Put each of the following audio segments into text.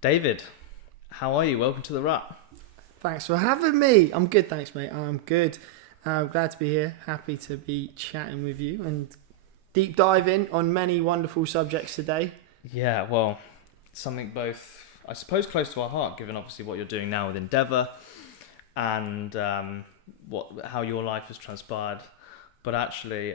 David, how are you? Welcome to the Rut. Thanks for having me. I'm good, thanks, mate. I'm good. I'm glad to be here. Happy to be chatting with you and deep diving on many wonderful subjects today. Yeah, well, something both, I suppose, close to our heart, given obviously what you're doing now with Endeavour and how your life has transpired. But actually,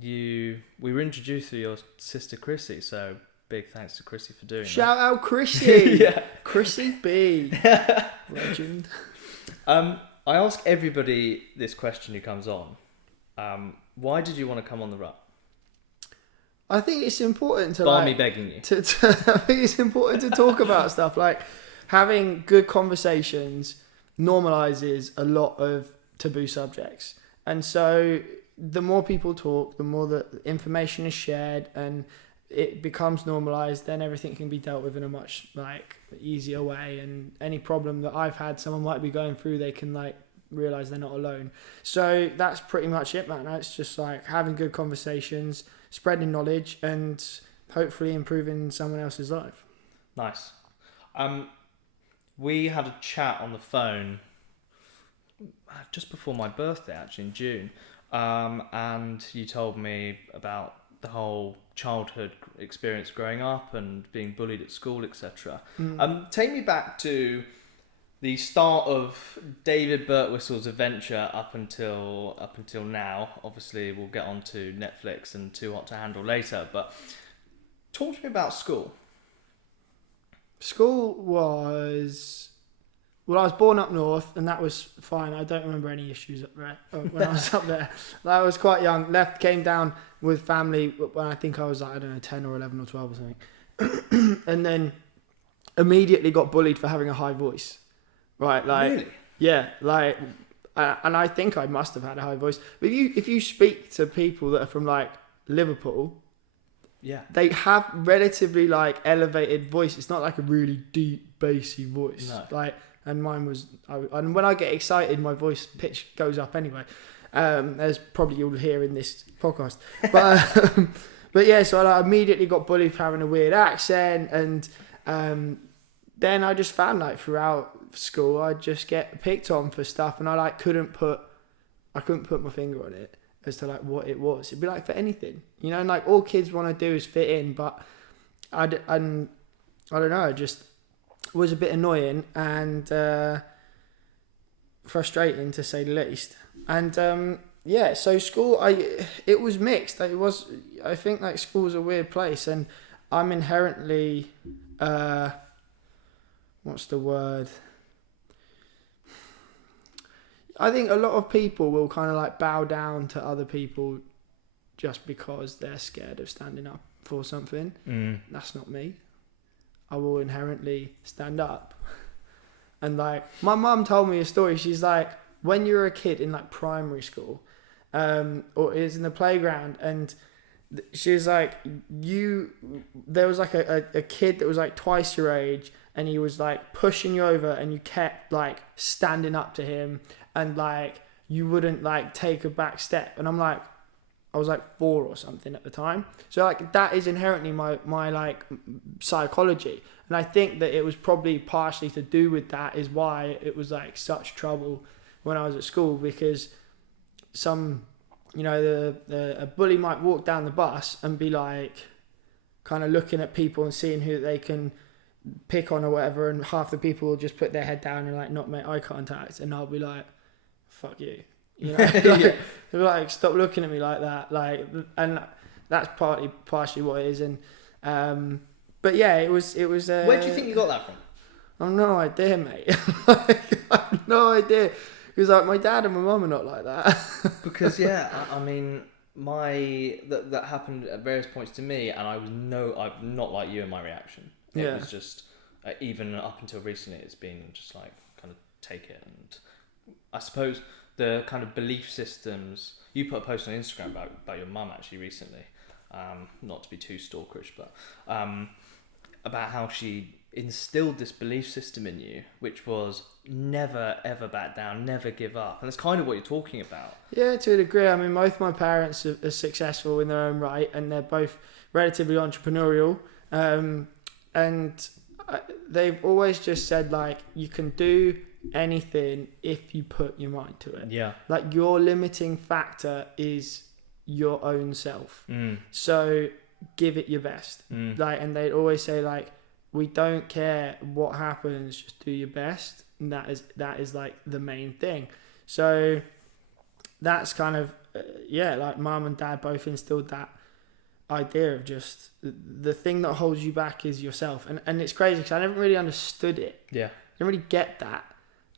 we were introduced through your sister Chrissy, so big thanks to Chrissy for doing Shout out Chrissy. Yeah. Chrissy B. Legend. I ask everybody this question who comes on. Why did you want to come on the Rut? I think it's important to Bar me begging you. I think it's important to talk about stuff like having good conversations normalizes a lot of taboo subjects, and so the more people talk, the more that information is shared and it becomes normalized, then everything can be dealt with in a much easier way, and any problem that I've had someone might be going through, they can realize they're not alone. So that's pretty much it, man. It's just having good conversations, spreading knowledge, and hopefully improving someone else's life. Nice. We had a chat on the phone just before my birthday, actually in June, and you told me about the whole childhood experience growing up and being bullied at school, etc. Take me back to the start of David Birtwistle's adventure up until now. Obviously, we'll get on to Netflix and Too Hot to Handle later, but talk to me about school. School was... Well, I was born up north, and that was fine. I don't remember any issues up there when I was up there. I was quite young. Came down with family when I think I was 10 or 11 or 12 or something. And then immediately got bullied for having a high voice. Right, Really? Yeah, and I think I must have had a high voice. But if you speak to people that are from Liverpool, yeah, they have relatively elevated voice. It's not a really deep, bassy voice. No. And mine was, and when I get excited, my voice pitch goes up anyway. As probably you'll hear in this podcast. But yeah, so I immediately got bullied for having a weird accent, and then I just found throughout school I'd just get picked on for stuff, and I couldn't put my finger on it as to what it was. It'd be for anything, all kids want to do is fit in, but I don't know, just was a bit annoying and frustrating to say the least. And so school, it was mixed. I think school's a weird place, and I'm inherently what's the word? I think a lot of people will kind of bow down to other people just because they're scared of standing up for something. That's not me. I will inherently stand up. And my mum told me a story. She's when you're a kid in primary school, or is in the playground, and she's there was a kid that was twice your age, and he was pushing you over, and you kept standing up to him, and you wouldn't take a back step. And I was 4 or something at the time. So that is inherently my psychology. And I think that it was probably partially to do with that is why it was such trouble when I was at school, because a bully might walk down the bus and be kind of looking at people and seeing who they can pick on or whatever, and half the people will just put their head down and not make eye contact, and I'll be fuck you. Yeah. They're stop looking at me like that, and that's partially what it is. And but yeah, it was where do you think you got that from? I've no idea, mate. I have no idea, because my dad and my mum are not like that. Because yeah, I mean, that happened at various points to me, and I'm not like you in my reaction. It was just even up until recently, it's been just kind of take it. And I suppose the kind of belief systems, you put a post on Instagram about your mum actually recently, not to be too stalkerish, but about how she instilled this belief system in you, which was never ever back down, never give up. And that's kind of what you're talking about. Yeah, to a degree. I mean, both my parents are successful in their own right, and they're both relatively entrepreneurial. And they've always just said like you can do anything if you put your mind to it. Yeah. Like your limiting factor is your own self. So give it your best. Like, and they'd always say like, we don't care what happens, just do your best. And that is like the main thing. So that's kind of, like mum and dad both instilled that idea of just the thing that holds you back is yourself. And it's crazy because I never really understood it. Yeah. I didn't really get that.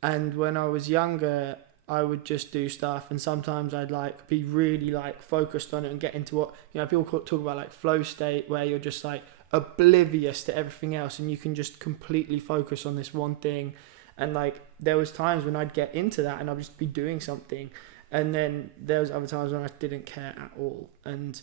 And when I was younger, I would just do stuff, and sometimes I'd like be really like focused on it and get into what, people talk about like flow state, where you're just like oblivious to everything else and you can just completely focus on this one thing. And like there was times when I'd get into that and I'd just be doing something, and then there was other times when I didn't care at all. And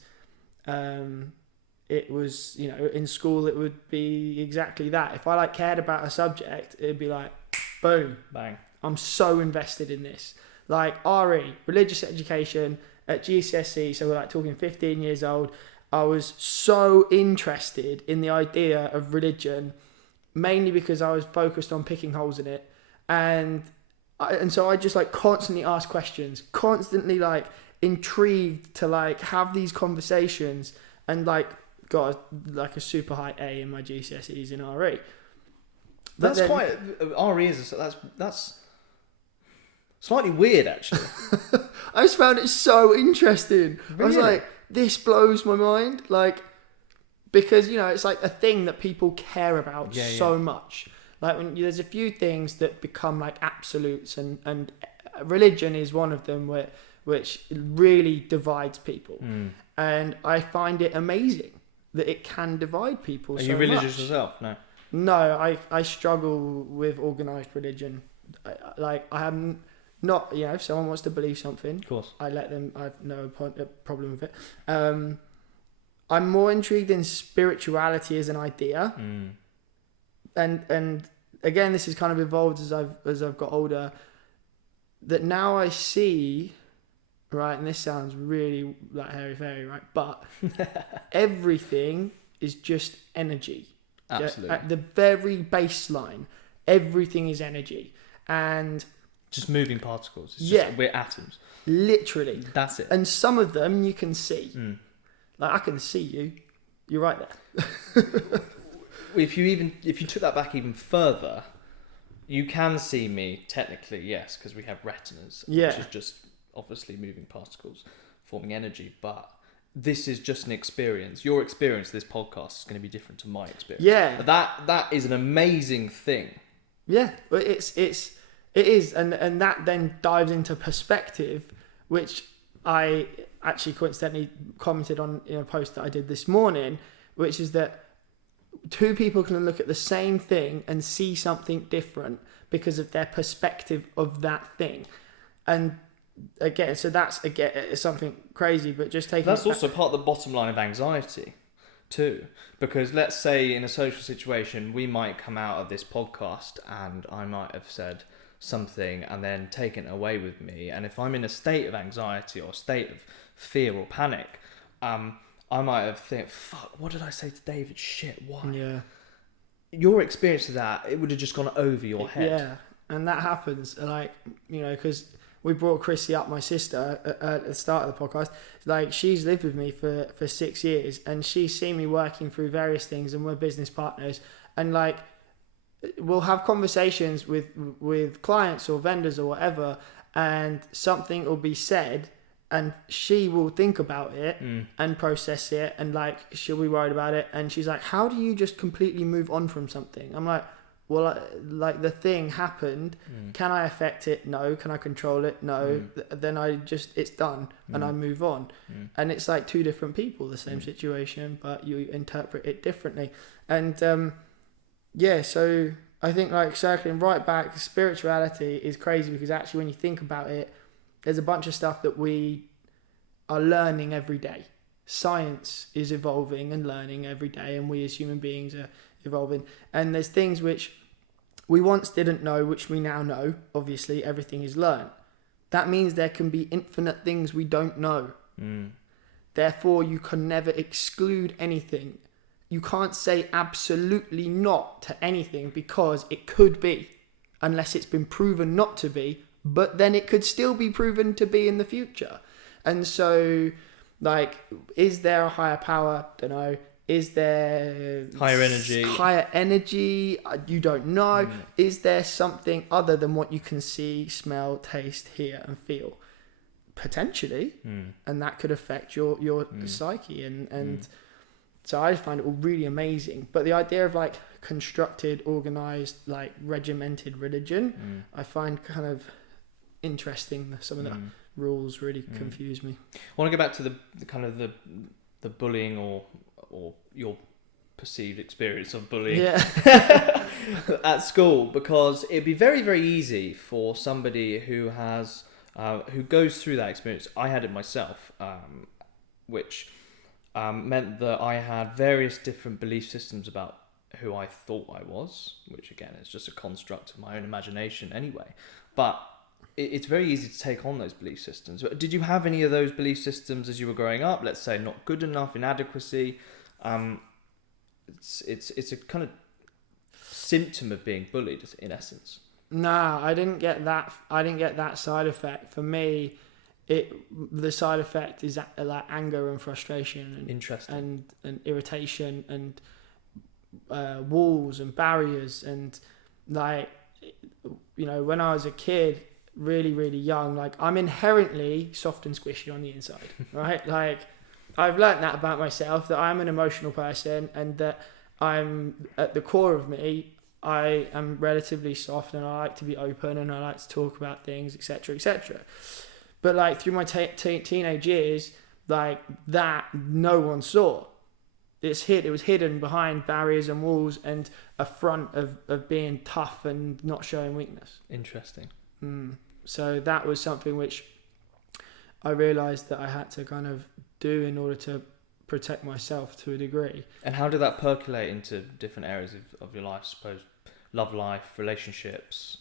it was, in school it would be exactly that. If I like cared about a subject, it'd be like boom, bang, I'm so invested in this. Like RE, religious education at GCSE, so we're like talking 15 years old. I was so interested in the idea of religion, mainly because I was focused on picking holes in it. And so I just like constantly asked questions, constantly like intrigued to like have these conversations, and like got like a super high A in my GCSEs in RE. That's RE is that's slightly weird actually. I just found it so interesting. Really? I was like, this blows my mind, like, because it's like a thing that people care about so much. Like when there's a few things that become like absolutes, and religion is one of them, which really divides people. And I find it amazing that it can divide people. Are you religious yourself? No, I struggle with organised religion. I am not, if someone wants to believe something, of course, I let them. I have no problem with it. I'm more intrigued in spirituality as an idea, and again, this has kind of evolved as I've got older. That now I see, right, and this sounds really like hairy-fairy, right? But everything is just energy. Absolutely. At the very baseline, everything is energy, and just moving particles. It's just, we're atoms. Literally. That's it. And some of them you can see. Like I can see you. You're right there. If you took that back even further, you can see me technically, yes, because we have retinas, which is just obviously moving particles forming energy, but this is just an experience. Your experience of this podcast is going to be different to my experience. Yeah. That is an amazing thing. Yeah, but it is, and that then dives into perspective, which I actually coincidentally commented on in a post that I did this morning, which is that two people can look at the same thing and see something different because of their perspective of that thing. And again, so that's something crazy, but just taking that's also part of the bottom line of anxiety too, because let's say in a social situation we might come out of this podcast and I might have said something and then taken it away with me, and if I'm in a state of anxiety or a state of fear or panic, I might have think, fuck, what did I say to David? Shit, why? Yeah. Your experience of that, it would have just gone over your head. Yeah, and that happens, like, because we brought Chrissy up, my sister, at the start of the podcast. Like, she's lived with me for 6 years, and she's seen me working through various things, and we're business partners. And like, we'll have conversations with clients or vendors or whatever, and something will be said, and she will think about it and process it, and like, she'll be worried about it. And she's like, how do you just completely move on from something? I'm like, well, like the thing happened. Can I affect it? No. Can I control it? No. Then it's done and I move on. And it's like two different people, the same situation, but you interpret it differently. And so I think like circling right back, spirituality is crazy because actually when you think about it, there's a bunch of stuff that we are learning every day. Science is evolving and learning every day, and we as human beings are evolving. And there's things which we once didn't know, which we now know. Obviously, everything is learned. That means there can be infinite things we don't know. Therefore, you can never exclude anything. you can't say absolutely not to anything because it could be, unless it's been proven not to be, but then it could still be proven to be in the future. And so, like, is there a higher power? Don't know. Is there higher energy? You don't know. Is there something other than what you can see, smell, taste, hear, and feel? Potentially. And that could affect your psyche. And so I find it all really amazing. But the idea of like constructed, organized, like regimented religion, I find kind of interesting. Some of the rules really confuse me. I want to go back to the kind of the bullying or your perceived experience of bullying at school, because it'd be very, very easy for somebody who has who goes through that experience. I had it myself, which meant that I had various different belief systems about who I thought I was, which again is just a construct of my own imagination anyway. But it's very easy to take on those belief systems. Did you have any of those belief systems as you were growing up? Let's say not good enough, inadequacy. It's a kind of symptom of being bullied, in essence. Nah, I didn't get that. I didn't get that side effect. For me, the side effect is like anger and frustration and interesting and irritation and walls and barriers, and like, you know, when I was a kid, really, really young, like I'm inherently soft and squishy on the inside, right? Like I've learnt that about myself, that I'm an emotional person, and that I'm at the core of me, I am relatively soft, and I like to be open, and I like to talk about things, etc., etc. But like through my teenage years, like that no one saw. It was hidden behind barriers and walls and a front of being tough and not showing weakness. Interesting. So that was something which I realised that I had to kind of do in order to protect myself to a degree. And how did that percolate into different areas of your life, I suppose? Love life, relationships?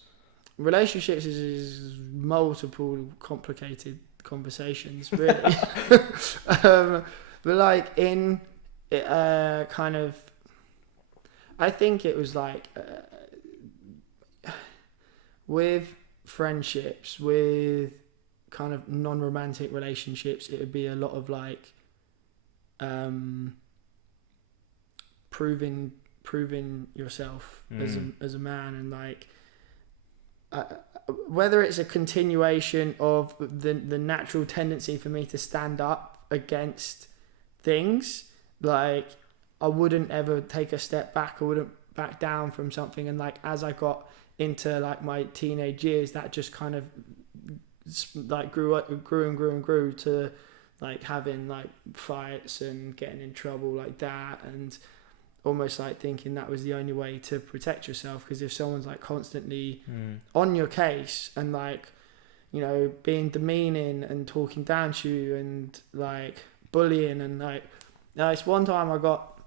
Relationships is multiple complicated conversations, really. But like in kind of, I think it was like with friendships, with kind of non-romantic relationships, it would be a lot of like proving yourself as a man, and like whether it's a continuation of the natural tendency for me to stand up against things, like I wouldn't ever take a step back, I wouldn't back down from something, and like as I got into like my teenage years, that just kind of like grew to like having like fights and getting in trouble like that, and almost like thinking that was the only way to protect yourself, because if someone's like constantly on your case and like, you know, being demeaning and talking down to you and like bullying, and like it's one time I got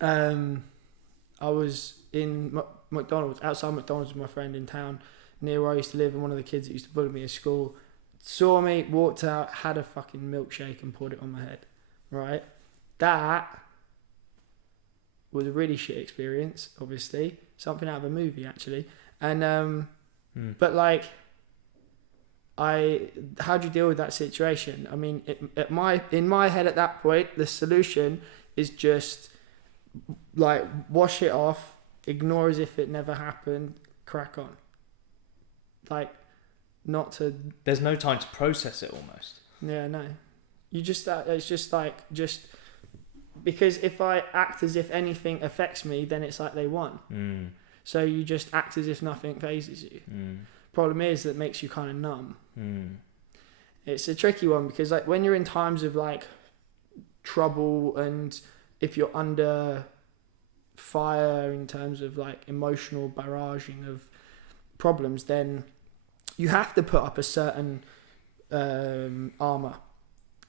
I was in McDonald's, outside McDonald's with my friend in town near where I used to live, and one of the kids that used to bully me at school saw me, walked out, had a fucking milkshake and poured it on my head, right? That was a really shit experience, obviously. Something out of a movie, actually. And but like, how do you deal with that situation? I mean, in my head at that point, the solution is just like wash it off, ignore as if it never happened, crack on. Like, not to. There's no time to process it, almost. Yeah, no. You just it's just like because if I act as if anything affects me, then it's like they won. So you just act as if nothing phases you. Problem is that makes you kind of numb. It's a tricky one, because like when you're in times of like trouble, and if you're under fire in terms of like emotional barraging of problems, then you have to put up a certain armor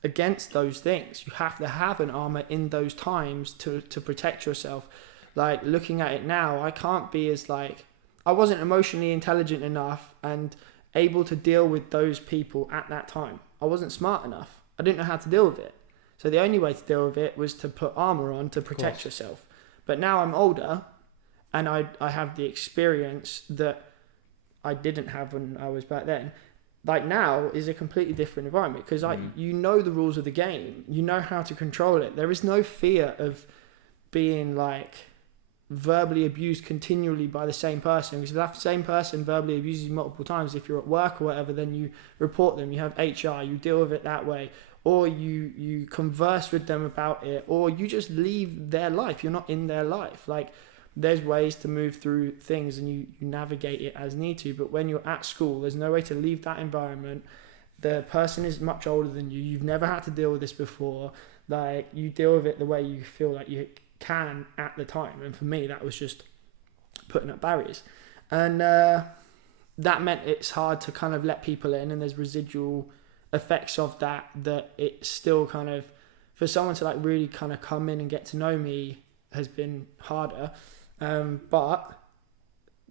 against those things. You have to have an armor in those times to protect yourself. Like, looking at it now, I can't be as like, I wasn't emotionally intelligent enough and able to deal with those people at that time. I wasn't smart enough. I didn't know how to deal with it. So the only way to deal with it was to put armor on to protect yourself. But now I'm older, and I have the experience that I didn't have when I was back then. Like now is a completely different environment because you know the rules of the game. You know how to control it. There is no fear of being like verbally abused continually by the same person, because if that same person verbally abuses you multiple times, if you're at work or whatever, then you report them, you have HR, you deal with it that way, or you converse with them about it, or you just leave their life. You're not in their life. Like, there's ways to move through things and you navigate it as need to, but when you're at school, there's no way to leave that environment. The person is much older than you. You've never had to deal with this before. Like, you deal with it the way you feel like you can at the time, and for me that was just putting up barriers, and that meant it's hard to kind of let people in, and there's residual effects of that it's still kind of, for someone to like really kind of come in and get to know me has been harder, but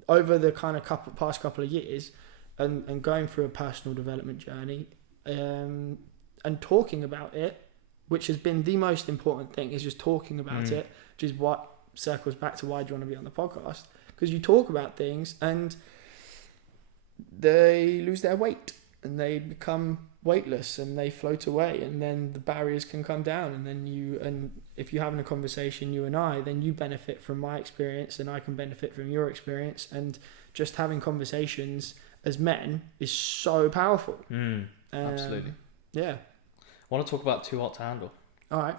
over the kind of past couple of years and going through a personal development journey and talking about it, which has been the most important thing, is just talking about it, which is what circles back to why do you want to be on the podcast, because you talk about things and they lose their weight and they become weightless and they float away, and then the barriers can come down, and then if you're having a conversation, you and I, then you benefit from my experience and I can benefit from your experience, and just having conversations as men is so powerful. Absolutely. Yeah. I want to talk about Too Hot to Handle. All right.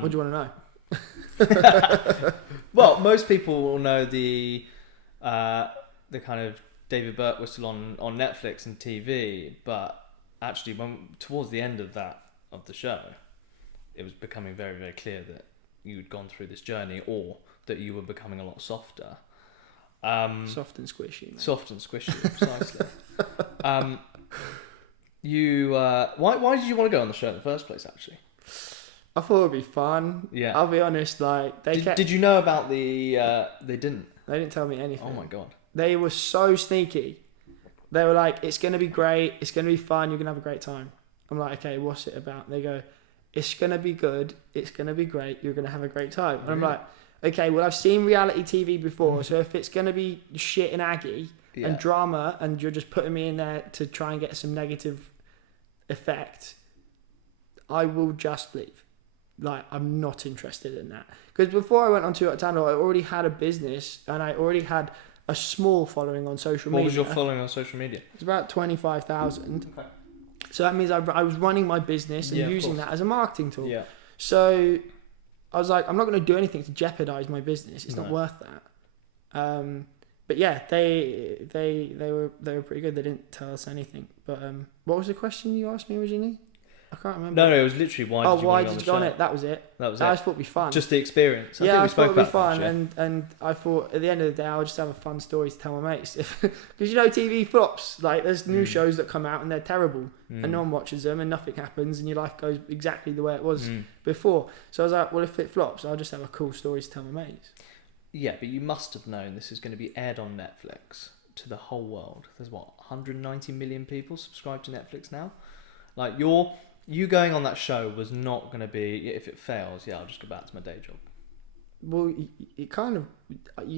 What do you want to know? Well, most people will know the kind of David Birtwistle on Netflix and TV, but actually, towards the end of the show, it was becoming very, very clear that you'd gone through this journey, or that you were becoming a lot softer. Soft and squishy. Mate. Soft and squishy, precisely. Why did you want to go on the show in the first place, actually? I thought it'd be fun. Yeah. I'll be honest, like Did you know about the they didn't? They didn't tell me anything. Oh my god. They were so sneaky. They were like, it's gonna be great, it's gonna be fun, you're gonna have a great time. I'm like, okay, what's it about? And they go, it's gonna be good, it's gonna be great, you're gonna have a great time. And I'm like, okay, well, I've seen reality TV before, so if it's gonna be shit and aggy and drama, and you're just putting me in there to try and get some negative effect, I will just leave. Like, I'm not interested in that. Because before I went on Too Hot to Handle, I already had a business and I already had a small following on social media. What was your following on social media? It's about 25,000. Okay. So that means I was running my business and using that as a marketing tool. Yeah. So I was like, I'm not going to do anything to jeopardize my business. It's not worth that. But yeah, they were pretty good. They didn't tell us anything. But what was the question you asked me originally? I can't remember. No, it was literally why did you go on it? That was it. That was it. I just thought it'd be fun. Just the experience. I thought it'd be fun, and I thought at the end of the day I'll just have a fun story to tell my mates. Because TV flops. Like, there's new shows that come out and they're terrible, and no one watches them, and nothing happens, and your life goes exactly the way it was before. So I was like, well, if it flops, I'll just have a cool story to tell my mates. Yeah, but you must have known this is going to be aired on Netflix to the whole world. There's 190 million people subscribed to Netflix now. Like, you going on that show was not going to be, if it fails, I'll just go back to my day job. Well, you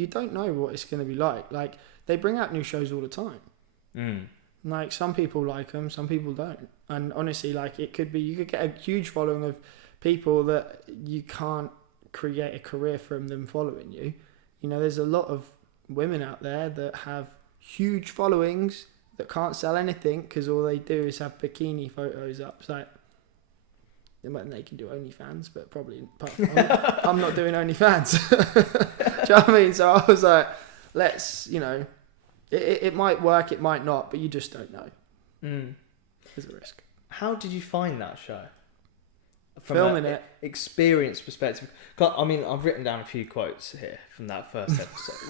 don't know what it's going to be like. Like, they bring out new shows all the time. Like, some people like them, some people don't. And honestly, like, you could get a huge following of people that you can't create a career from them following you. You know, there's a lot of women out there that have huge followings that can't sell anything because all they do is have bikini photos up. It's like, they can do OnlyFans, but probably I'm not doing OnlyFans. Do you know what I mean? So I was like, let's, it might work, it might not, but you just don't know. There's a risk. How did you find that show? From filming it, experience perspective. I mean, I've written down a few quotes here from that first episode.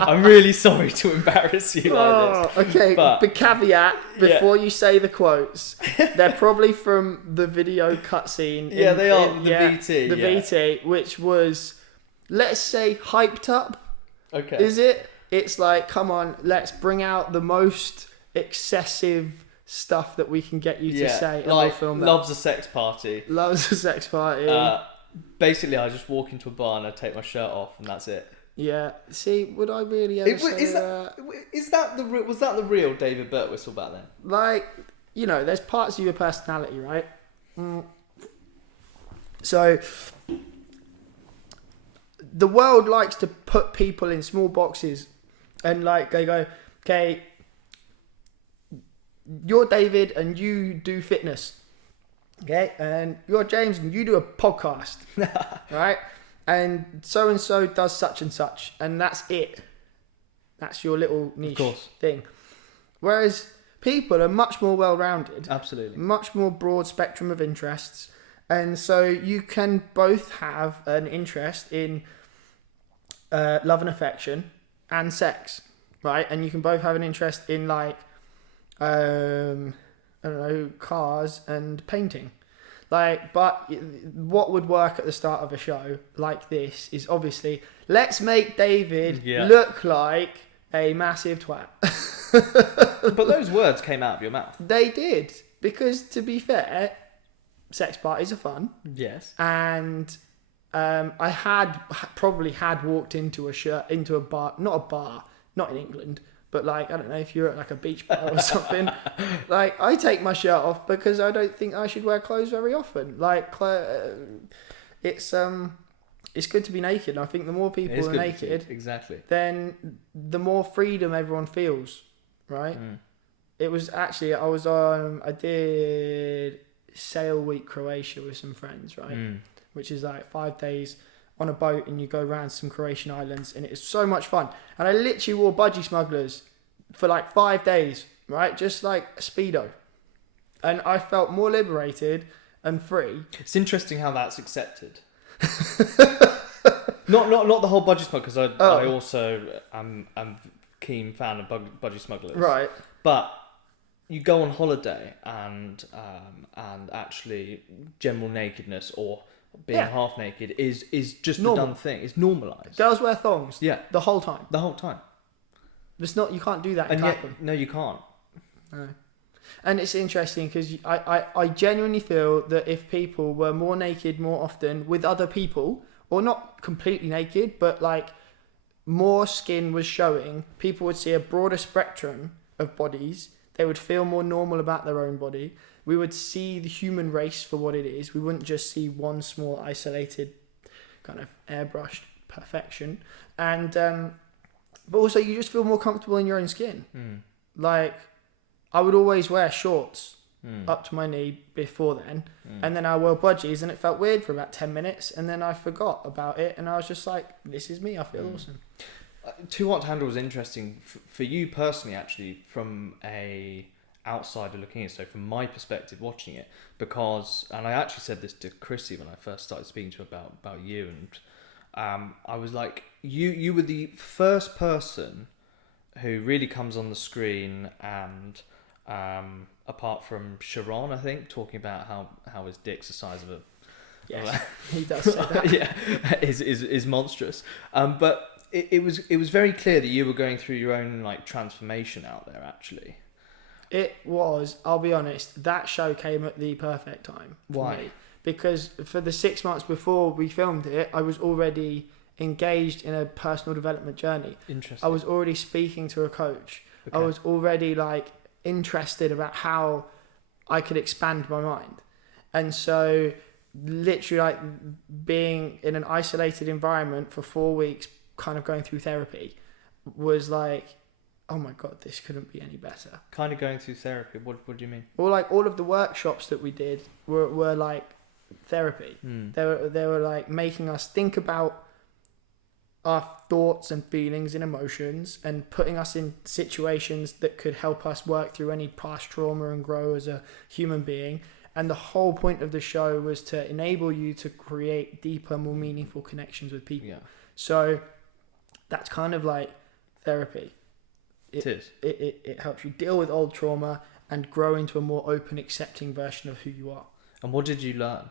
I'm really sorry to embarrass you like this. Okay, but caveat before you say the quotes, they're probably from the video cutscene. Yeah, they are the VT. The VT, which was, let's say, hyped up. Okay, is it? It's like, come on, let's bring out the most excessive stuff that we can get you to say, and like, we'll film that. Loves a sex party. Loves a sex party. Basically, I just walk into a bar and I take my shirt off, and that's it. Yeah. See, would I really ever say that? Was that the real David Birtwistle back then? Like, you know, there's parts of your personality, right? So, the world likes to put people in small boxes, and like they go, okay, you're David and you do fitness, okay, and you're James and you do a podcast, right? And so does such and such, and that's it. That's your little niche thing. Whereas people are much more well-rounded. Absolutely. Much more broad spectrum of interests. And so you can both have an interest in love and affection and sex, right? And you can both have an interest in like, I don't know, cars and painting. Like, but what would work at the start of a show like this is obviously, let's make David look like a massive twat. But those words came out of your mouth. They did, because to be fair, sex parties are fun. Yes. And I probably had walked into a bar, not in England, but like, I don't know, if you're at like a beach bar or something, like I take my shirt off because I don't think I should wear clothes very often. Like, it's good to be naked. And I think the more people are naked, exactly, then the more freedom everyone feels, right? It was actually, I did Sail Week Croatia with some friends, right? Which is like 5 days on a boat, and you go around some Croatian islands, and it is so much fun. And I literally wore budgie smugglers for like 5 days, right? Just like a Speedo. And I felt more liberated and free. It's interesting how that's accepted. not the whole budgie smugglers, because I also am keen fan of budgie smugglers. Right. But you go on holiday and actually general nakedness or being half naked is just a done thing. It's normalised. Girls wear thongs. Yeah. The whole time. The whole time. It's not. You can't do that in And Clapham. yet, no, you can't. No. And it's interesting because I genuinely feel that if people were more naked more often with other people, or not completely naked, but like more skin was showing, people would see a broader spectrum of bodies. They would feel more normal about their own body. We would see the human race for what it is. We wouldn't just see one small isolated kind of airbrushed perfection. And but also you just feel more comfortable in your own skin. Like, I would always wear shorts up to my knee before then, and then I wore budgies, and it felt weird for about 10 minutes, and then I forgot about it, and I was just like, this is me, I feel awesome. Too Hot to Handle was interesting for you personally, actually, from a outsider looking in, so from my perspective watching it, because, and I actually said this to Chrissy when I first started speaking to her about you, and I was like, you were the first person who really comes on the screen, and apart from Sharon, I think, talking about how his dick's the size of a... Yes, he does say that. Yeah, is monstrous. But it was very clear that you were going through your own like transformation out there, actually. It was, I'll be honest, that show came at the perfect time. Why? Me. Because for the 6 months before we filmed it, I was already engaged in a personal development journey. Interesting. I was already speaking to a coach. Okay. I was already like interested about how I could expand my mind. And so literally like being in an isolated environment for 4 weeks, kind of going through therapy, was like, oh my God, this couldn't be any better. Kind of going through therapy, what do you mean? Well, like all of the workshops that we did were like therapy. They were like making us think about our thoughts and feelings and emotions, and putting us in situations that could help us work through any past trauma and grow as a human being. And the whole point of the show was to enable you to create deeper, more meaningful connections with people. Yeah. So that's kind of like therapy. It is. It helps you deal with old trauma and grow into a more open, accepting version of who you are. And what did you learn?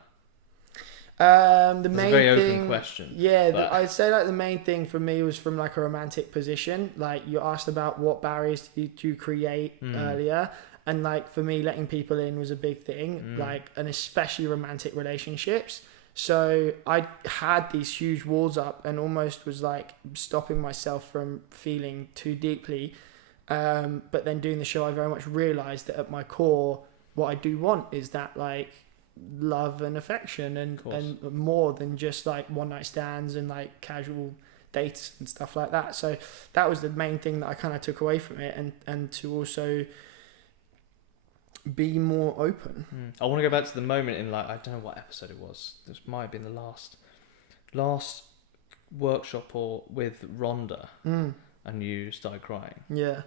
The main a very thing, open question. Yeah, I'd say like the main thing for me was from like a romantic position. Like you asked about what barriers do you create earlier. And like for me, letting people in was a big thing, like, and especially romantic relationships. So I had these huge walls up and almost was like stopping myself from feeling too deeply. But then doing the show, I very much realised that at my core, what I do want is that like love and affection and more than just like one night stands and like casual dates and stuff like that. So that was the main thing that I kind of took away from it, and to also be more open. I want to go back to the moment in, like, I don't know what episode it was. This might have been the last workshop or with Rhonda, and you started crying. Yeah.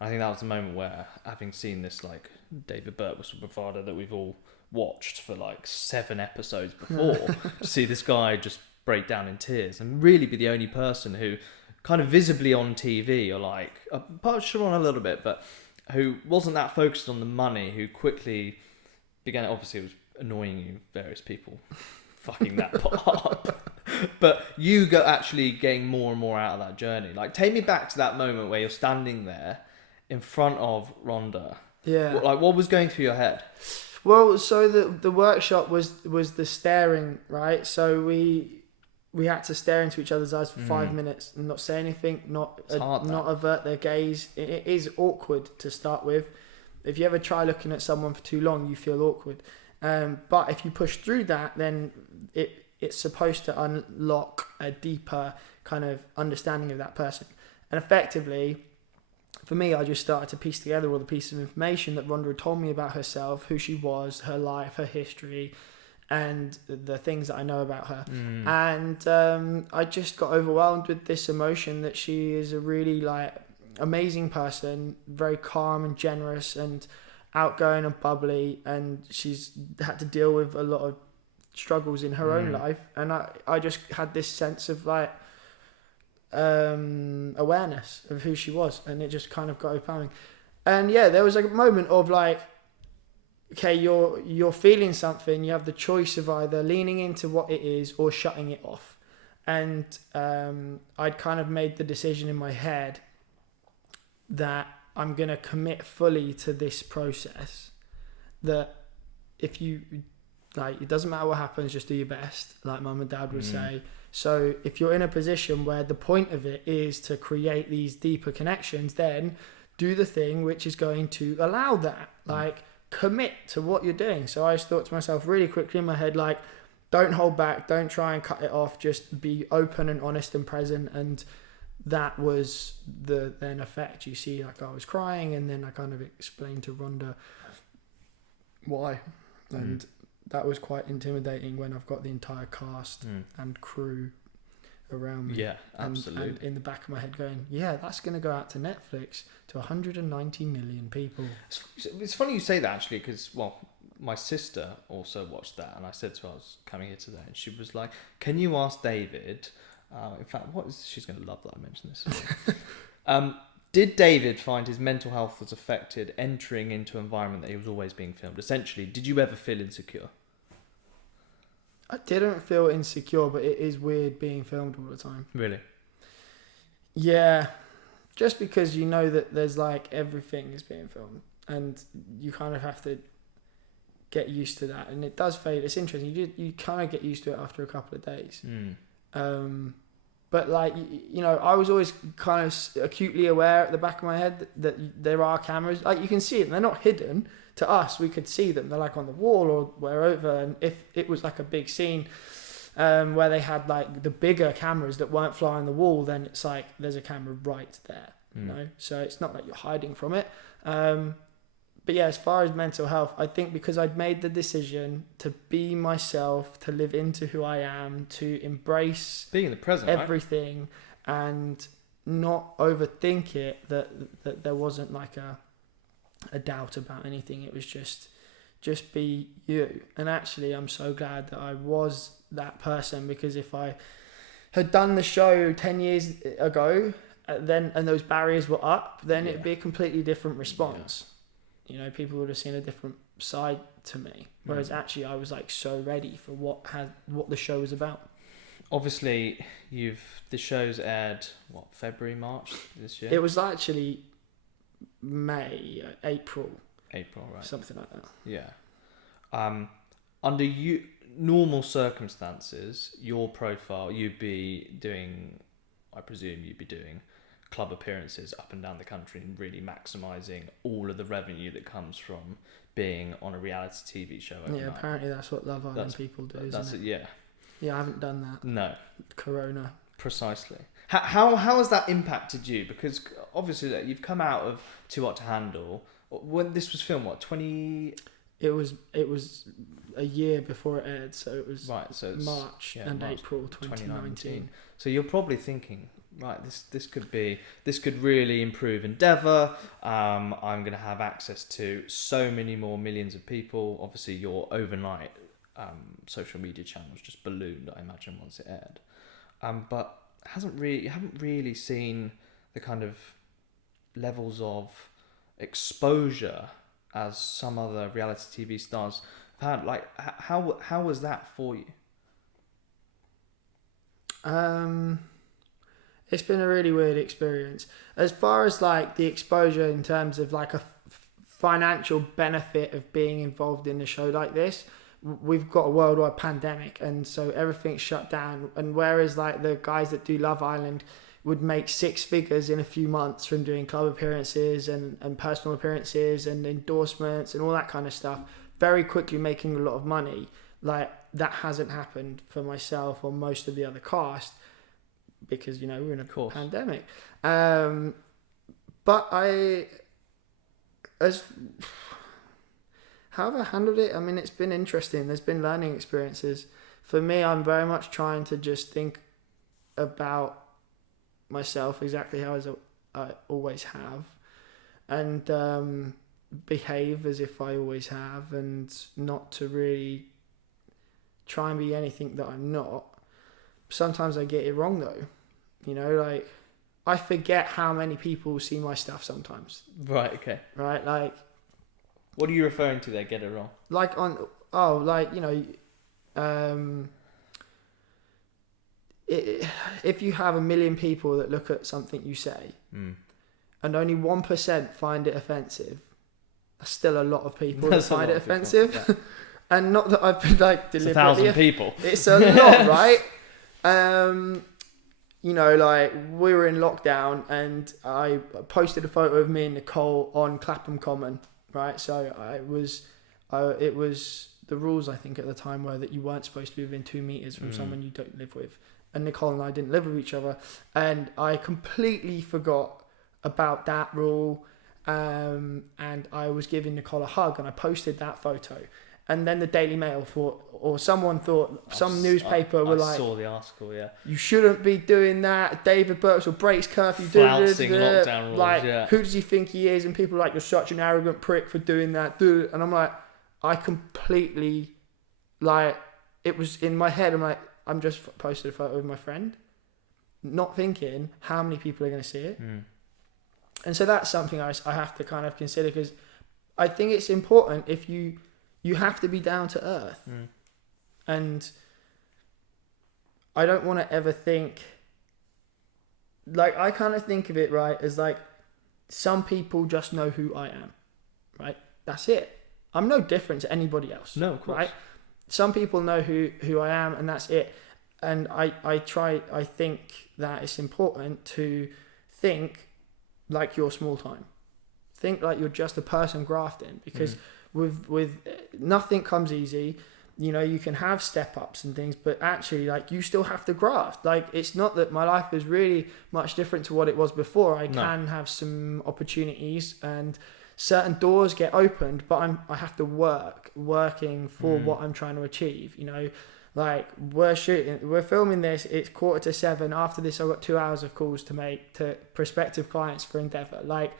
I think that was the moment where, having seen this like David Birtwistle bravado that we've all watched for like 7 episodes before, to see this guy just break down in tears and really be the only person who kind of visibly on TV, or like, apart from Sharon a little bit, but who wasn't that focused on the money, who quickly began, obviously it was annoying you, various people fucking that part up, but you go actually getting more and more out of that journey. Like, take me back to that moment where you're standing there in front of Rhonda. Yeah. Like, what was going through your head? Well, so the workshop was the staring, right? So we had to stare into each other's eyes for 5 minutes and not say anything, not avert their gaze. It is awkward to start with. If you ever try looking at someone for too long, you feel awkward. But if you push through that, then it's supposed to unlock a deeper kind of understanding of that person. And effectively, for me, I just started to piece together all the pieces of information that Rhonda had told me about herself, who she was, her life, her history, and the things that I know about her. And I just got overwhelmed with this emotion that she is a really like amazing person, very calm and generous and outgoing and bubbly, and she's had to deal with a lot of struggles in her own life. And I just had this sense of like awareness of who she was, and it just kind of got overwhelming. And yeah, there was like a moment of like, okay, you're feeling something, you have the choice of either leaning into what it is or shutting it off. And I'd kind of made the decision in my head that I'm going to commit fully to this process, that if you, like, it doesn't matter what happens, just do your best, like mum and dad would say. So if you're in a position where the point of it is to create these deeper connections, then do the thing which is going to allow that, like, commit to what you're doing. So I just thought to myself really quickly in my head, like, don't hold back, don't try and cut it off, just be open and honest and present. And that was the then effect. You see, like, I was crying, and then I kind of explained to Rhonda why. And that was quite intimidating when I've got the entire cast and crew around me. Yeah, absolutely. And in the back of my head going, yeah, that's going to go out to Netflix to 190 million people. It's funny you say that, actually, because, well, my sister also watched that, and I said to her I was coming here today, and she was like, can you ask David, in fact, she's going to love that I mentioned this. Did David find his mental health was affected entering into an environment that he was always being filmed? Essentially, did you ever feel insecure? I didn't feel insecure, but it is weird being filmed all the time. Really? Yeah. Just because you know that there's like everything is being filmed, and you kind of have to get used to that. And it does fade. It's interesting. You kind of get used to it after a couple of days. But like, you know, I was always kind of acutely aware at the back of my head that there are cameras. Like, you can see it. They're not hidden. To us, we could see them. They're like on the wall or wherever. And if it was like a big scene where they had like the bigger cameras that weren't flying the wall, then it's like there's a camera right there, you know? So it's not like you're hiding from it. But yeah, as far as mental health, I think because I'd made the decision to be myself, to live into who I am, to embrace being in the present, everything, right? And not overthink it, that there wasn't like a doubt about anything. It was just be you. And actually, I'm so glad that I was that person, because if I had done the show 10 years ago, then and those barriers were up, then it'd be a completely different response. You know, people would have seen a different side to me. Whereas actually, I was like so ready for what the show was about. Obviously, the show's aired February, March this year. It was actually April. April, right? Something like that. Yeah. Under normal circumstances, your profile, you'd be doing, I presume you'd be doing club appearances up and down the country and really maximising all of the revenue that comes from being on a reality TV show overnight. Yeah, apparently that's what Love Island people do, isn't it? Yeah. Yeah, I haven't done that. No. Corona. Precisely. How has that impacted you? Because obviously you've come out of Too Hot to Handle. When this was filmed, what, 20... It was a year before it aired, so it was right. So it's, March yeah, and March April 2019. So you're probably thinking, right, this could really improve Endeavour. I'm going to have access to so many more millions of people. Obviously, your overnight social media channels just ballooned, I imagine, once it aired. But you haven't really seen the kind of levels of exposure as some other reality TV stars have had. Like, how was that for you? It's been a really weird experience. As far as like the exposure in terms of like a financial benefit of being involved in a show like this, we've got a worldwide pandemic, and so everything's shut down. And whereas like the guys that do Love Island would make 6 figures in a few months from doing club appearances and personal appearances and endorsements and all that kind of stuff, very quickly making a lot of money. Like, that hasn't happened for myself or most of the other cast because, you know, we're in a pandemic. But how have I handled it? I mean, it's been interesting. There's been learning experiences. For me, I'm very much trying to just think about myself exactly how I always have, and behave as if I always have, and not to really try and be anything that I'm not. Sometimes I get it wrong though, you know, like I forget how many people see my stuff sometimes. Right, okay. Right, like... What are you referring to there, get it wrong? Like you know, if you have 1 million people that look at something you say and only 1% find it offensive, that's still a lot of people that find it offensive. Yeah. And not that I've been like deliberately... It's 1,000 people. It's a lot, right? You know, like we were in lockdown and I posted a photo of me and Nicole on Clapham Common, right? So it was the rules, I think, at the time were that you weren't supposed to be within 2 meters from someone you don't live with. And Nicole and I didn't live with each other. And I completely forgot about that rule. And I was giving Nicole a hug and I posted that photo. And then the Daily Mail someone thought, some newspaper were like... I saw the article, yeah. You shouldn't be doing that. David Birtwistle breaks curfew. Flouncing lockdown rules, like, yeah. Who does he think he is? And people are like, you're such an arrogant prick for doing that. And I'm like, I completely... Like, it was in my head, I'm like, I'm just posted a photo of my friend. Not thinking how many people are going to see it. And so that's something I have to kind of consider, because I think it's important if you have to be down to earth. And I don't want to ever think, like, I kind of think of it, right, as like some people just know who I am, right? That's it. I'm no different to anybody else. No, of course. Right? Some people know who I am, and that's it. And I think that it's important to think like you're small time. Think like you're just a person grafting, because with nothing comes easy. You know, you can have step ups and things, but actually, like, you still have to graft. Like, it's not that my life is really much different to what it was before. I can have some opportunities and certain doors get opened, but I have to working for what I'm trying to achieve. You know, like, we're filming this, it's 6:45. After this, I've got 2 hours of calls to make to prospective clients for Endeavour. Like,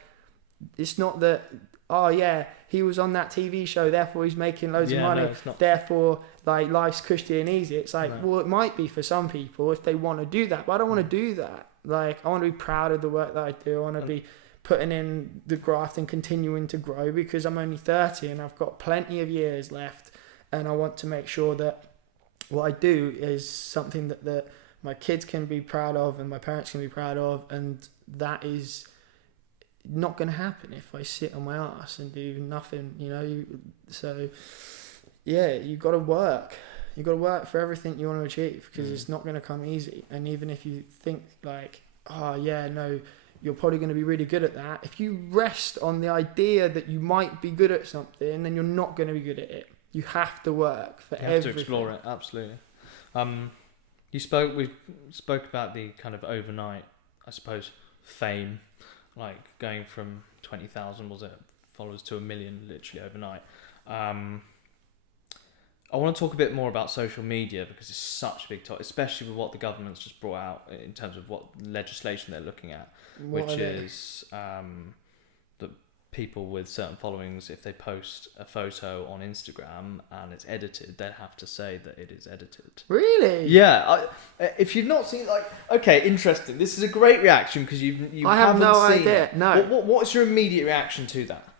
it's not that, oh yeah, he was on that TV show, therefore he's making loads of money, therefore like life's cushy and easy. It's like, well, it might be for some people if they want to do that, but I don't want to do that. Like, I want to be proud of the work that I do. I want to be putting in the graft and continuing to grow, because I'm only 30 and I've got plenty of years left, and I want to make sure that what I do is something that my kids can be proud of and my parents can be proud of, and that is, not going to happen if I sit on my ass and do nothing, So, yeah, you got to work. You got to work for everything you want to achieve, because it's not going to come easy. And even if you think like, oh yeah, no, you're probably going to be really good at that. If you rest on the idea that you might be good at something, then you're not going to be good at it. You have to work for everything. You have to explore it, absolutely. We spoke about the kind of overnight, I suppose, fame, like going from 20,000 followers to 1 million literally overnight. I want to talk a bit more about social media, because it's such a big topic, especially with what the government's just brought out in terms of what legislation they're looking at, which is that people with certain followings, if they post a photo on Instagram and it's edited, they have to say that it is edited. Really? Yeah. If you've not seen, like, okay, interesting. This is a great reaction, because I have no idea. It. No. What's your immediate reaction to that?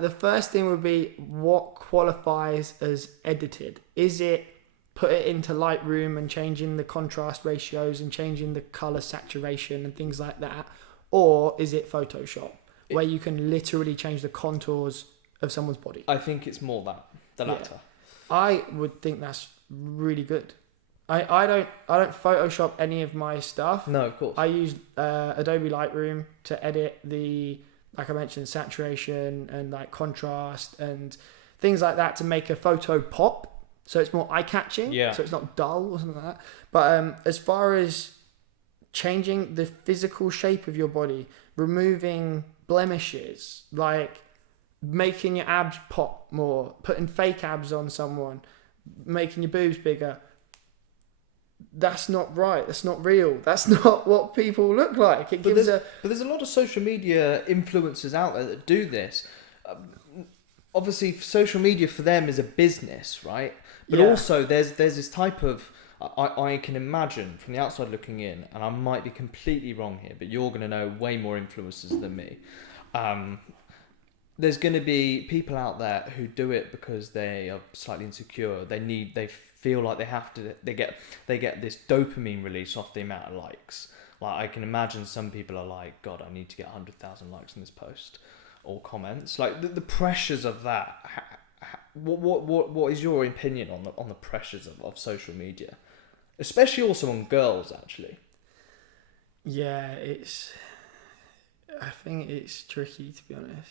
The first thing would be, what qualifies as edited? Is it put it into Lightroom and changing the contrast ratios and changing the color saturation and things like that? Or is it Photoshop, where you can literally change the contours of someone's body? I think it's more the latter. Yeah. I would think that's really good. I don't Photoshop any of my stuff. No, of course. I use Adobe Lightroom to edit the, like I mentioned, saturation and like contrast and things like that to make a photo pop, so it's more eye-catching, so it's not dull or something like that. But as far as changing the physical shape of your body, removing blemishes, like making your abs pop more, putting fake abs on someone, making your boobs bigger, that's not right. That's not real. That's not what people look like. But there's a lot of social media influencers out there that do this. Obviously, social media for them is a business, right? But also there's this type of, I can imagine from the outside looking in, and I might be completely wrong here, but you're going to know way more influencers than me. There's going to be people out there who do it because they are slightly insecure. They feel like they have to. They get this dopamine release off the amount of likes. Like, I can imagine some people are like, God, I need to get 100,000 likes on this post or comments. Like the pressures of that. What is your opinion on the pressures of social media, especially also on girls, actually? Yeah, I think it's tricky, to be honest.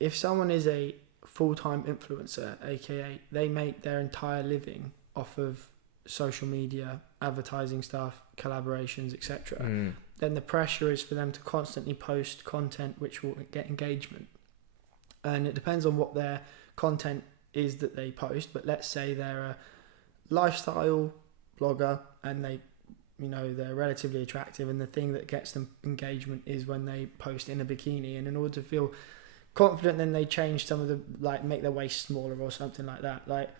If someone is a full-time influencer, aka they make their entire living off of social media, advertising stuff, collaborations, etc., then the pressure is for them to constantly post content which will get engagement. And it depends on what their content is that they post. But let's say they're a lifestyle blogger and they're relatively attractive, and the thing that gets them engagement is when they post in a bikini, and in order to feel confident, then they change some of the, like, make their waist smaller or something like that. Like,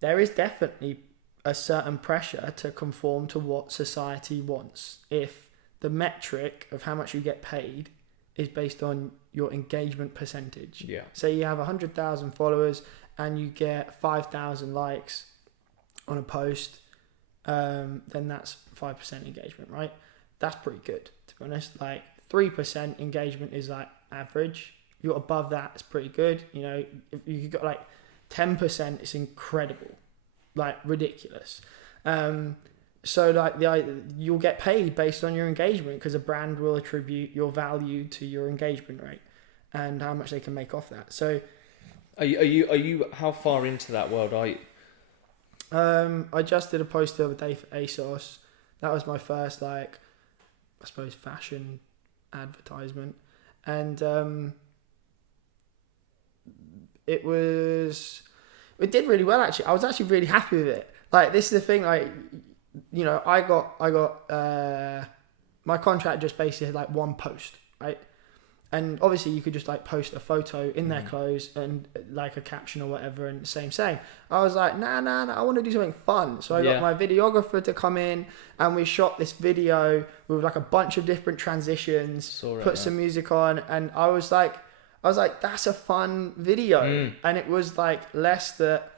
there is definitely a certain pressure to conform to what society wants. If the metric of how much you get paid is based on your engagement percentage. Yeah. Say you have 100,000 followers and you get 5,000 likes on a post, then that's 5% engagement, right? That's pretty good, to be honest. Like, 3% engagement is like average. If you're above that, it's pretty good. If you got like 10%, it's incredible, like ridiculous. So like you'll get paid based on your engagement, because a brand will attribute your value to your engagement rate and how much they can make off that. So, are you how far into that world are you? I just did a post the other day for ASOS. That was my first, like, I suppose, fashion advertisement, and it did really well, actually. I was actually really happy with it. Like, this is the thing, like, I got my contract just basically had like one post, right? And obviously you could just like post a photo in their clothes and like a caption or whatever, and same. I was like, nah, I want to do something fun. So I got my videographer to come in, and we shot this video with like a bunch of different transitions, put some music on, and I was like, that's a fun video. And it was like less that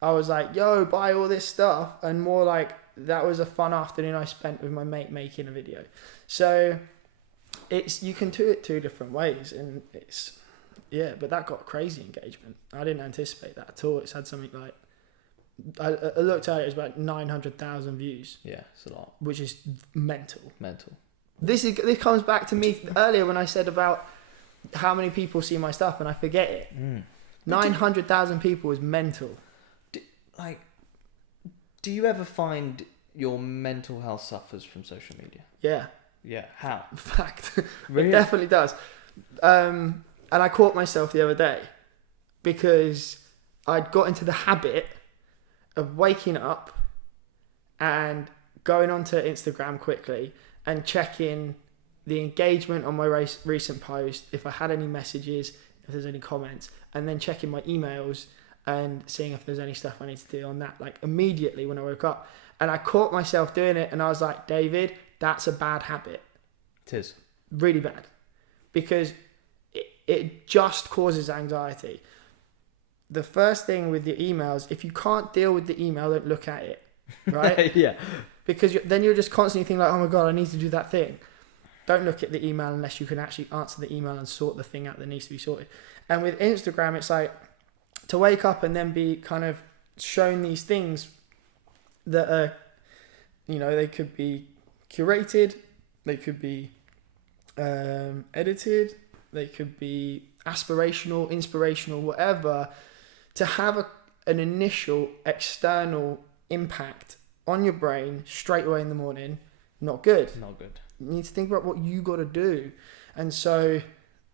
I was like, yo, buy all this stuff, and more like that was a fun afternoon I spent with my mate making a video. So it's you can do it two different ways, and it's but that got crazy engagement. I didn't anticipate that at all. It's had something like I looked at it, it was about 900,000 views. Yeah, it's a lot. Which is mental. This comes back to me earlier when I said about how many people see my stuff and I forget it. 900,000 people is mental. Do you ever find your mental health suffers from social media? Yeah. Yeah. How? Fact. Really? It definitely does. And I caught myself the other day because I'd got into the habit of waking up and going onto Instagram quickly and checking the engagement on my recent post, if I had any messages, if there's any comments, and then checking my emails and seeing if there's any stuff I need to do on that, like immediately when I woke up. And I caught myself doing it and I was like, David, that's a bad habit. It is. Really bad. Because it just causes anxiety. The first thing with your emails, if you can't deal with the email, don't look at it, right? Yeah. Because then you're just constantly thinking like, oh my God, I need to do that thing. Don't look at the email unless you can actually answer the email and sort the thing out that needs to be sorted. And with Instagram, it's like to wake up and then be kind of shown these things that are, they could be curated, they could be edited, they could be aspirational, inspirational, whatever, to have an initial external impact on your brain straight away in the morning, not good. You need to think about what you got to do. And so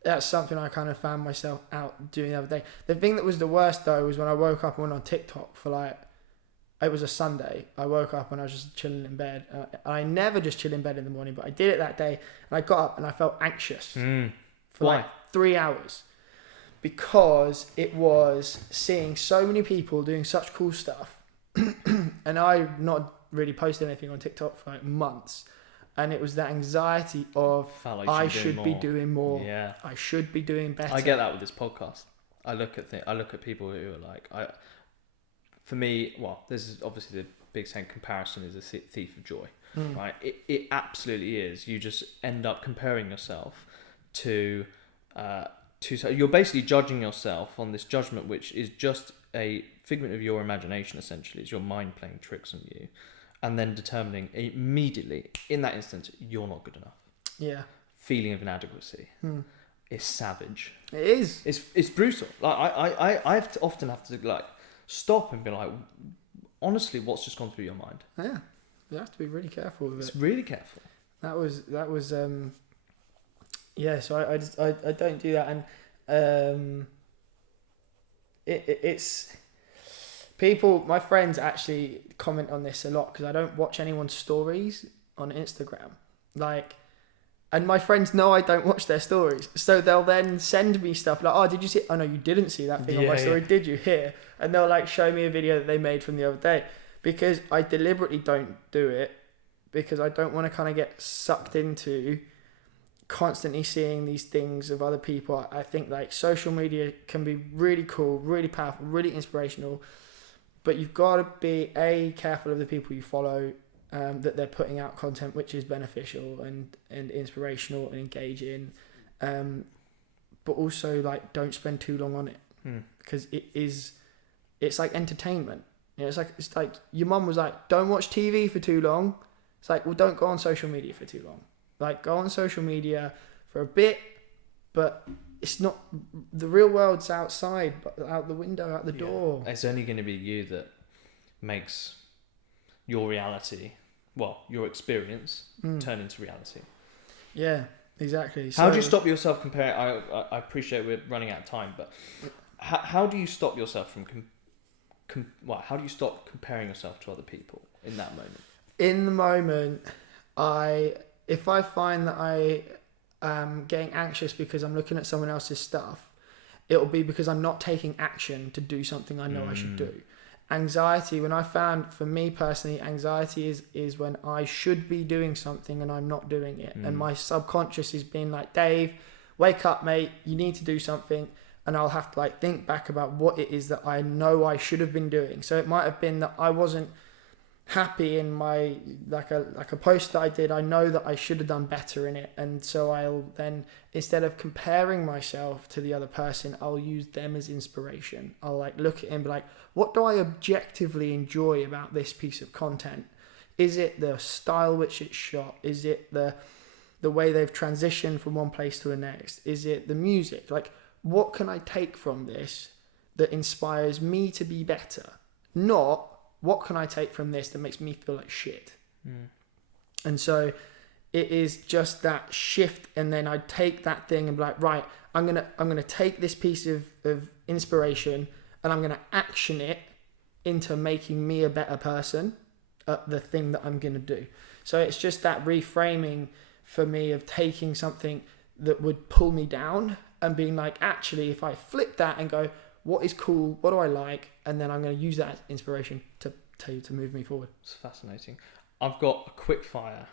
that's something I kind of found myself out doing the other day. The thing that was the worst though was when I woke up and went on TikTok for it was a Sunday. I woke up and I was just chilling in bed. I never just chill in bed in the morning, but I did it that day. And I got up and I felt anxious for 3 hours. Because it was seeing so many people doing such cool stuff. And I've not really posted anything on TikTok for months. And it was that anxiety of I should be doing more. Yeah. I should be doing better. I get that with this podcast. I look at people who are like, for me, this is obviously the big saying, comparison is a thief of joy, right? It absolutely is. You just end up comparing yourself to you're basically judging yourself on this judgment, which is just a figment of your imagination, essentially. It's your mind playing tricks on you. And then determining immediately, in that instance, you're not good enough. Yeah. Feeling of inadequacy is savage. It is. It's brutal. I often have to stop and be like, honestly, what's just gone through your mind? Yeah, you have to be really careful with it. It's really careful. That was. Yeah. So I don't do that, and it's. People, my friends actually comment on this a lot because I don't watch anyone's stories on Instagram. And my friends know I don't watch their stories. So they'll then send me stuff like, oh, did you see? Oh, no, you didn't see that thing on my story, did you? Here. And they'll show me a video that they made from the other day because I deliberately don't do it because I don't want to kind of get sucked into constantly seeing these things of other people. I think social media can be really cool, really powerful, really inspirational. But you've got to be careful of the people you follow, that they're putting out content which is beneficial and inspirational and engaging, but also don't spend too long on it because it's like entertainment. It's like your mum was like, don't watch TV for too long. It's like, well, don't go on social media for too long. Go on social media for a bit, but it's not, the real world's outside, but out the window, out the door. It's only going to be you that makes your reality, your experience, turn into reality. Yeah, exactly. How do you stop yourself comparing? I appreciate we're running out of time, but how do you stop yourself from how do you stop comparing yourself to other people in that moment? In the moment, if I find that I getting anxious because I'm looking at someone else's stuff, it'll be because I'm not taking action to do something I know I should do. Anxiety, when I found, for me personally, anxiety is when I should be doing something and I'm not doing it. And my subconscious is being like, Dave, wake up, mate, you need to do something. And I'll have to think back about what it is that I know I should have been doing. So it might have been that I wasn't happy in my like a post that I did, I know that I should have done better in it, and so I'll then, instead of comparing myself to the other person, I'll use them as inspiration. I'll like look at it and be like, what do I objectively enjoy about this piece of content? Is it the style which it's shot? Is it the way they've transitioned from one place to the next? Is it the music? Like, what can I take from this that inspires me to be better? Not what can I take from this that makes me feel like shit? And so it is just that shift, and then I take that thing and be like, right, I'm gonna take this piece of inspiration and I'm gonna action it into making me a better person at the thing that I'm gonna do. So it's just that reframing for me of taking something that would pull me down and being like, actually, if I flip that and go, what is cool? What do I like? And then I'm going to use that as inspiration to move me forward. It's fascinating. I've got a quick fire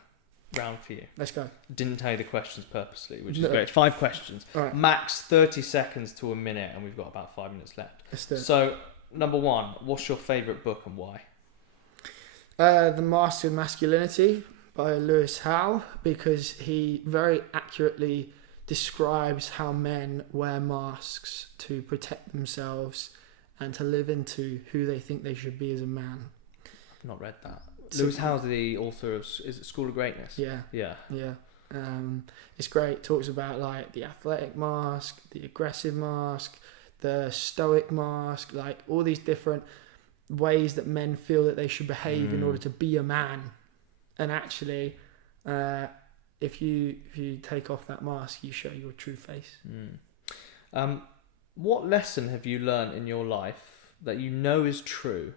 round for you. Let's go. Didn't tell you the questions purposely, which is great. 5 questions. All right. Max 30 seconds to a minute, and we've got about 5 minutes left. Let's do it. So, number 1, what's your favourite book and why? The Master of Masculinity by Lewis Howell, because he very accurately describes how men wear masks to protect themselves and to live into who they think they should be as a man. I've not read that. Lewis Howell's the author of, is it School of Greatness? Yeah. It's great. Talks about like the athletic mask, the aggressive mask, the stoic mask, like all these different ways that men feel that they should behave in order to be a man. And actually, if you take off that mask, you show your true face. What lesson have you learned in your life that you know is true,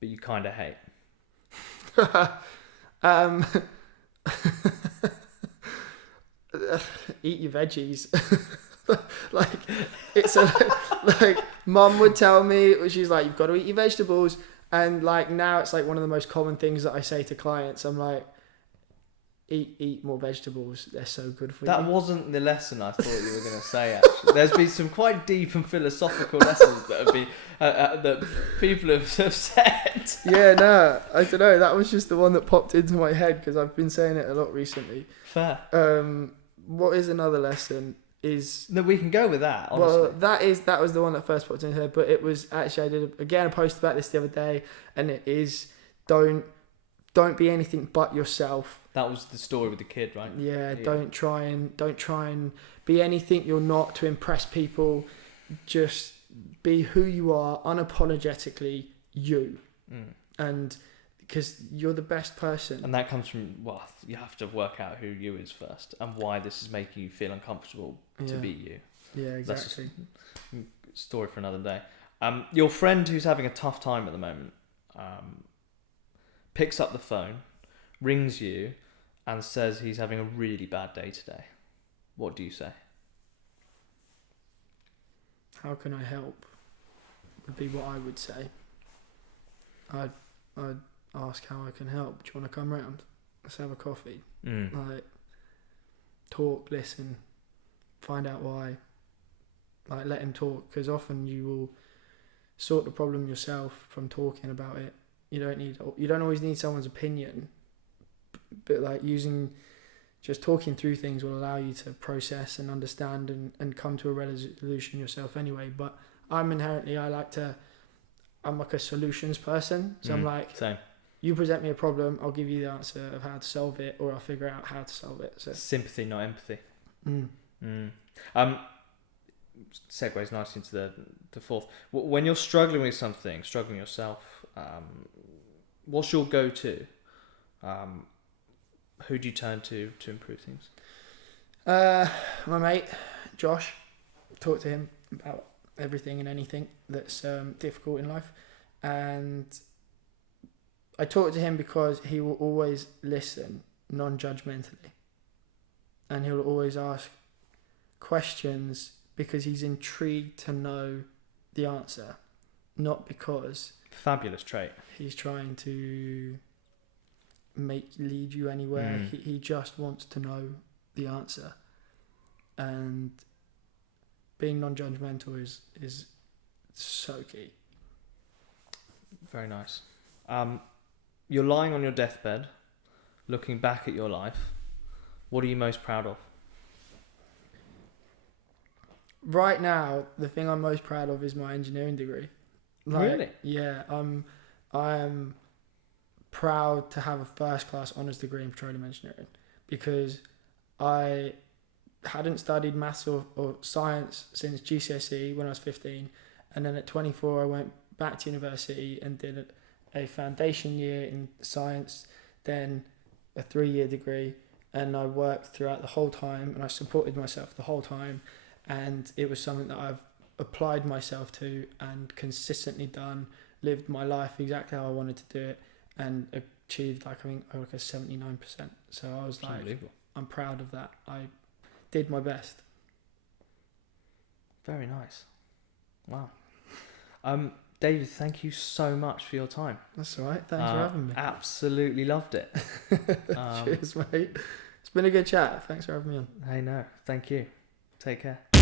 but you kind of hate? Eat your veggies. Like it's like mum would tell me, she's like, you've got to eat your vegetables, and like now it's like one of the most common things that I say to clients. I'm like, eat more vegetables, they're so good for you. That wasn't the lesson I thought you were going to say, actually. There's been some quite deep and philosophical lessons that have been that people have said. Yeah, no, I don't know, that was just the one that popped into my head because I've been saying it a lot recently. Fair. What is another lesson is... No, we can go with that, honestly. Well, that was the one that first popped into my head, but it was actually, I did a post about this the other day, and it is don't be anything but yourself. That was the story with the kid, right? Yeah. Don't try and be anything you're not to impress people. Just be who you are, unapologetically you. And because you're the best person. And that comes from, well, you have to work out who you is first and why this is making you feel uncomfortable to be you. Yeah, exactly. That's a story for another day. Your friend who's having a tough time at the moment picks up the phone, rings you, and says he's having a really bad day today. What do you say? How can I help? Would be what I would say. I'd ask how I can help. Do you want to come round? Let's have a coffee. Like, talk, listen, find out why. Like, let him talk, because often you will sort the problem yourself from talking about it. You don't always need someone's opinion, but like just talking through things will allow you to process and understand and come to a resolution yourself anyway. But I'm like a solutions person. So I'm like, same. You present me a problem, I'll give you the answer of how to solve it, or I'll figure out how to solve it. So sympathy, not empathy. Segues nicely into the fourth. When you're struggling with something, struggling yourself, what's your go-to? Who do you turn to improve things? My mate, Josh. Talk to him about everything and anything that's difficult in life. And I talk to him because he will always listen non-judgmentally. And he'll always ask questions because he's intrigued to know the answer, not because... Fabulous trait. He's trying to lead you anywhere. He just wants to know the answer. And being non-judgmental is so key. Very nice. you're lying on your deathbed, looking back at your life, what are you most proud of? Right now, the thing I'm most proud of is my engineering degree. Really? Yeah, I am proud to have a first class honours degree in petroleum engineering, because I hadn't studied maths or science since GCSE when I was 15, and then at 24 I went back to university and did a foundation year in science, then a 3-year degree, and I worked throughout the whole time, and I supported myself the whole time, and it was something that I've applied myself to and consistently done, lived my life exactly how I wanted to do it, and achieved like a 79%. So I was like, I'm proud of that. I did my best. Very nice. Wow. David, thank you so much for your time. That's all right. Thanks for having me. Absolutely loved it. Cheers, mate. It's been a good chat. Thanks for having me on. Hey, no, thank you. Take care.